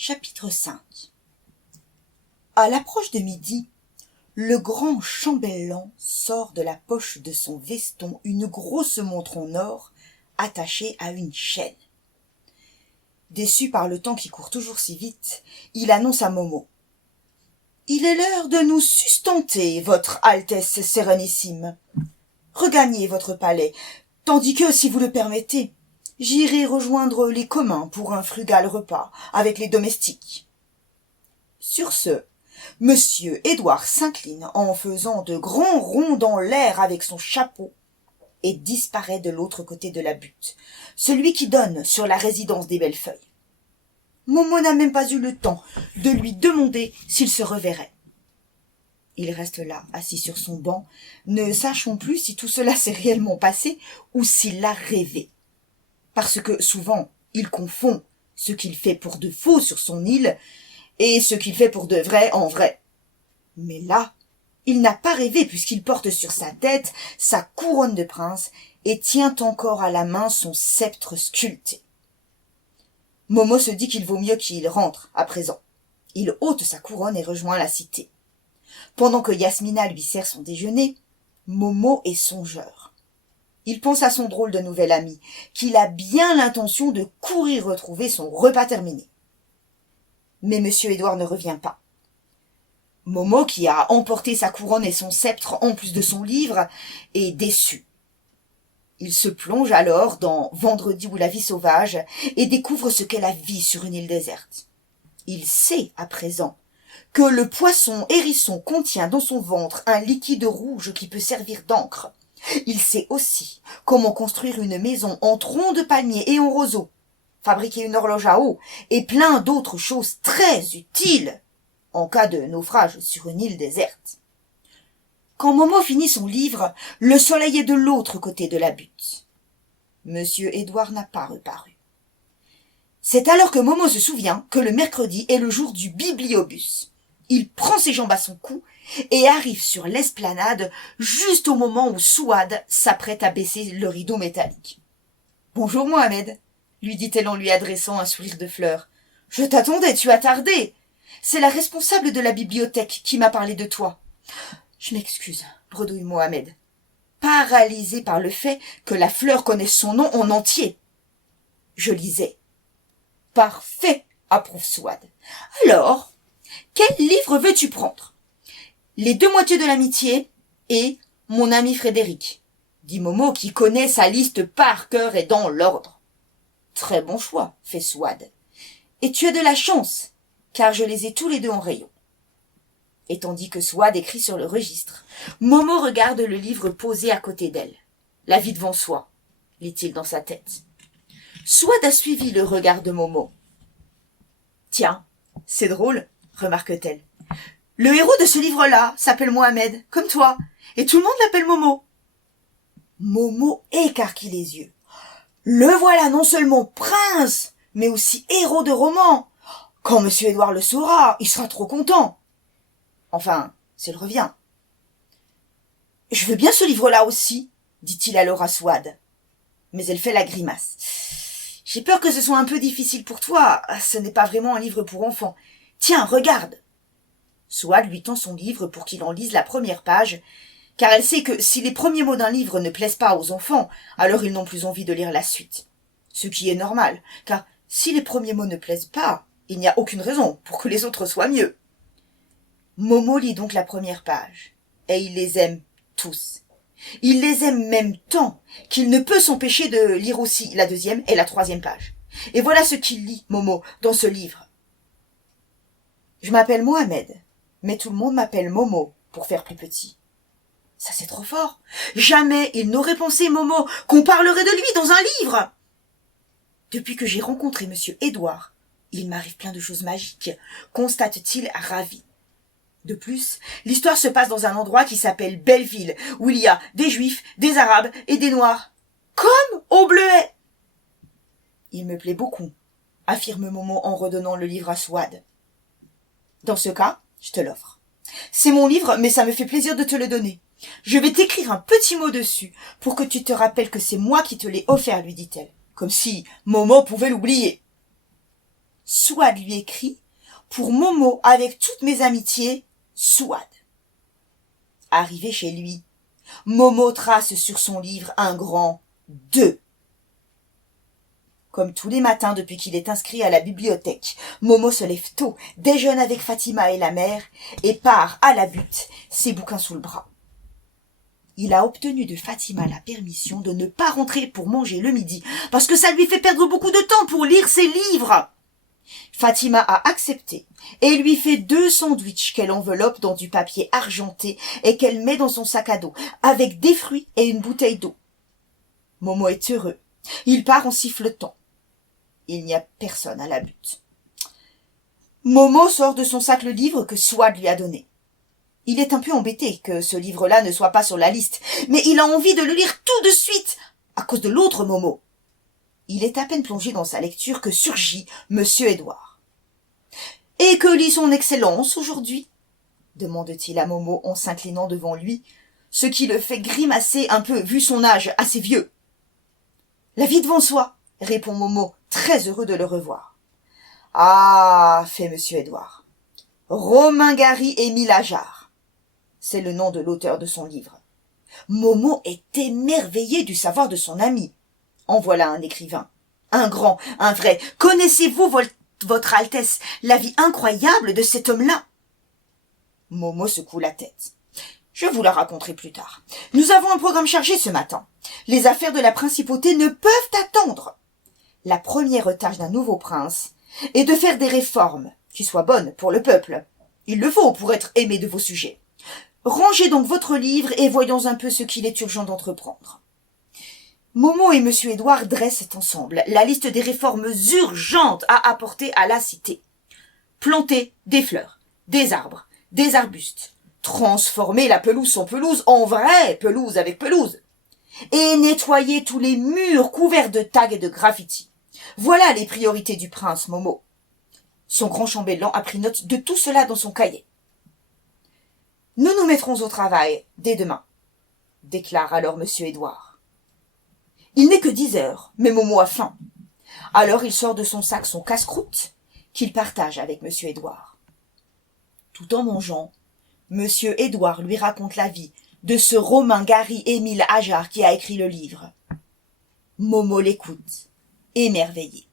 Chapitre 5. À l'approche de midi, le grand chambellan sort de la poche de son veston une grosse montre en or attachée à une chaîne. Déçu par le temps qui court toujours si vite, il annonce à Momo: « Il est l'heure de nous sustenter, votre Altesse sérénissime. Regagnez votre palais, tandis que, si vous le permettez, j'irai rejoindre les communs pour un frugal repas avec les domestiques. » Sur ce, Monsieur Édouard s'incline en faisant de grands ronds dans l'air avec son chapeau et disparaît de l'autre côté de la butte, celui qui donne sur la résidence des Bellefeuilles. Momo n'a même pas eu le temps de lui demander s'il se reverrait. Il reste là, assis sur son banc, ne sachant plus si tout cela s'est réellement passé ou s'il l'a rêvé. Parce que souvent, il confond ce qu'il fait pour de faux sur son île et ce qu'il fait pour de vrai en vrai. Mais là, il n'a pas rêvé puisqu'il porte sur sa tête sa couronne de prince et tient encore à la main son sceptre sculpté. Momo se dit qu'il vaut mieux qu'il rentre à présent. Il ôte sa couronne et rejoint la cité. Pendant que Yasmina lui sert son déjeuner, Momo est songeur. Il pense à son drôle de nouvel ami, qu'il a bien l'intention de courir retrouver son repas terminé. Mais Monsieur Édouard ne revient pas. Momo, qui a emporté sa couronne et son sceptre en plus de son livre, est déçu. Il se plonge alors dans Vendredi ou la vie sauvage et découvre ce qu'est la vie sur une île déserte. Il sait à présent que le poisson hérisson contient dans son ventre un liquide rouge qui peut servir d'encre. Il sait aussi comment construire une maison en troncs de palmier et en roseaux, fabriquer une horloge à eau et plein d'autres choses très utiles en cas de naufrage sur une île déserte. Quand Momo finit son livre, le soleil est de l'autre côté de la butte. Monsieur Édouard n'a pas reparu. C'est alors que Momo se souvient que le mercredi est le jour du bibliobus. Il prend ses jambes à son cou et arrive sur l'esplanade juste au moment où Souad s'apprête à baisser le rideau métallique. « Bonjour Mohamed » lui dit-elle en lui adressant un sourire de fleurs. « Je t'attendais, tu as tardé. C'est la responsable de la bibliothèque qui m'a parlé de toi. »« Je m'excuse, » bredouille Mohamed, paralysé par le fait que la fleur connaisse son nom en entier. Je lisais. « Parfait, » approuve Souad. « Alors, quel livre veux-tu prendre ? Les deux moitiés de l'amitié et Mon ami Frédéric, dit Momo qui connaît sa liste par cœur et dans l'ordre. Très bon choix, fait Souad. Et tu as de la chance, car je les ai tous les deux en rayon. Et tandis que Souad écrit sur le registre, Momo regarde le livre posé à côté d'elle. La vie devant soi, lit-il dans sa tête. Souad a suivi le regard de Momo. Tiens, c'est drôle, remarque-t-elle. Le héros de ce livre-là s'appelle Mohamed, comme toi, et tout le monde l'appelle Momo. Momo écarquille les yeux. Le voilà non seulement prince, mais aussi héros de roman. Quand Monsieur Édouard le saura, il sera trop content. Enfin, s'il revient. Je veux bien ce livre-là aussi, dit-il alors à Souad. Mais elle fait la grimace. J'ai peur que ce soit un peu difficile pour toi. Ce n'est pas vraiment un livre pour enfants. Tiens, regarde. Souad lui tend son livre pour qu'il en lise la première page, car elle sait que si les premiers mots d'un livre ne plaisent pas aux enfants, alors ils n'ont plus envie de lire la suite. Ce qui est normal, car si les premiers mots ne plaisent pas, il n'y a aucune raison pour que les autres soient mieux. Momo lit donc la première page, et il les aime tous. Il les aime même tant qu'il ne peut s'empêcher de lire aussi la deuxième et la troisième page. Et voilà ce qu'il lit, Momo, dans ce livre. Je m'appelle Mohamed, mais tout le monde m'appelle Momo, pour faire plus petit. Ça c'est trop fort. Jamais il n'aurait pensé, Momo, qu'on parlerait de lui dans un livre. Depuis que j'ai rencontré Monsieur Édouard, il m'arrive plein de choses magiques, constate-t-il ravi. De plus, l'histoire se passe dans un endroit qui s'appelle Belleville, où il y a des Juifs, des Arabes et des Noirs. Comme au Bleuet. Il me plaît beaucoup, affirme Momo en redonnant le livre à Souad. Dans ce cas, je te l'offre. C'est mon livre, mais ça me fait plaisir de te le donner. Je vais t'écrire un petit mot dessus, pour que tu te rappelles que c'est moi qui te l'ai offert, lui dit-elle, comme si Momo pouvait l'oublier. Souad lui écrit « Pour Momo, avec toutes mes amitiés, Souad ». Arrivé chez lui, Momo trace sur son livre un grand « 2 ». Comme tous les matins depuis qu'il est inscrit à la bibliothèque, Momo se lève tôt, déjeune avec Fatima et la mère, et part à la butte, ses bouquins sous le bras. Il a obtenu de Fatima la permission de ne pas rentrer pour manger le midi, parce que ça lui fait perdre beaucoup de temps pour lire ses livres. Fatima a accepté et lui fait 2 sandwichs qu'elle enveloppe dans du papier argenté et qu'elle met dans son sac à dos, avec des fruits et une bouteille d'eau. Momo est heureux. Il part en sifflotant. Il n'y a personne à la butte. Momo sort de son sac le livre que Souad lui a donné. Il est un peu embêté que ce livre-là ne soit pas sur la liste, mais il a envie de le lire tout de suite, à cause de l'autre Momo. Il est à peine plongé dans sa lecture que surgit Monsieur Édouard. « Et que lit son Excellence aujourd'hui » demande-t-il à Momo en s'inclinant devant lui, ce qui le fait grimacer un peu vu son âge assez vieux. « La vie devant soi » répond Momo, très heureux de le revoir. « Ah » fait Monsieur Édouard. « Romain Gary Émile Ajar. » C'est le nom de l'auteur de son livre. Momo est émerveillé du savoir de son ami. En voilà un écrivain, un grand, un vrai. Connaissez-vous, votre Altesse, la vie incroyable de cet homme-là? Momo secoue la tête. Je vous la raconterai plus tard. Nous avons un programme chargé ce matin. Les affaires de la principauté ne peuvent attendre. La première tâche d'un nouveau prince est de faire des réformes qui soient bonnes pour le peuple. Il le faut pour être aimé de vos sujets. Rangez donc votre livre et voyons un peu ce qu'il est urgent d'entreprendre. Momo et Monsieur Édouard dressent ensemble la liste des réformes urgentes à apporter à la cité. Planter des fleurs, des arbres, des arbustes, transformer la pelouse sans pelouse en vraie pelouse avec pelouse, et nettoyer tous les murs couverts de tags et de graffitis. Voilà les priorités du prince Momo. Son grand chambellan a pris note de tout cela dans son cahier. Nous nous mettrons au travail dès demain, déclare alors Monsieur Édouard. Il n'est que 10 heures, mais Momo a faim. Alors il sort de son sac son casse-croûte qu'il partage avec Monsieur Édouard. Tout en mangeant, Monsieur Édouard lui raconte la vie de ce Romain Gary Émile Ajar qui a écrit le livre. Momo l'écoute, émerveillé.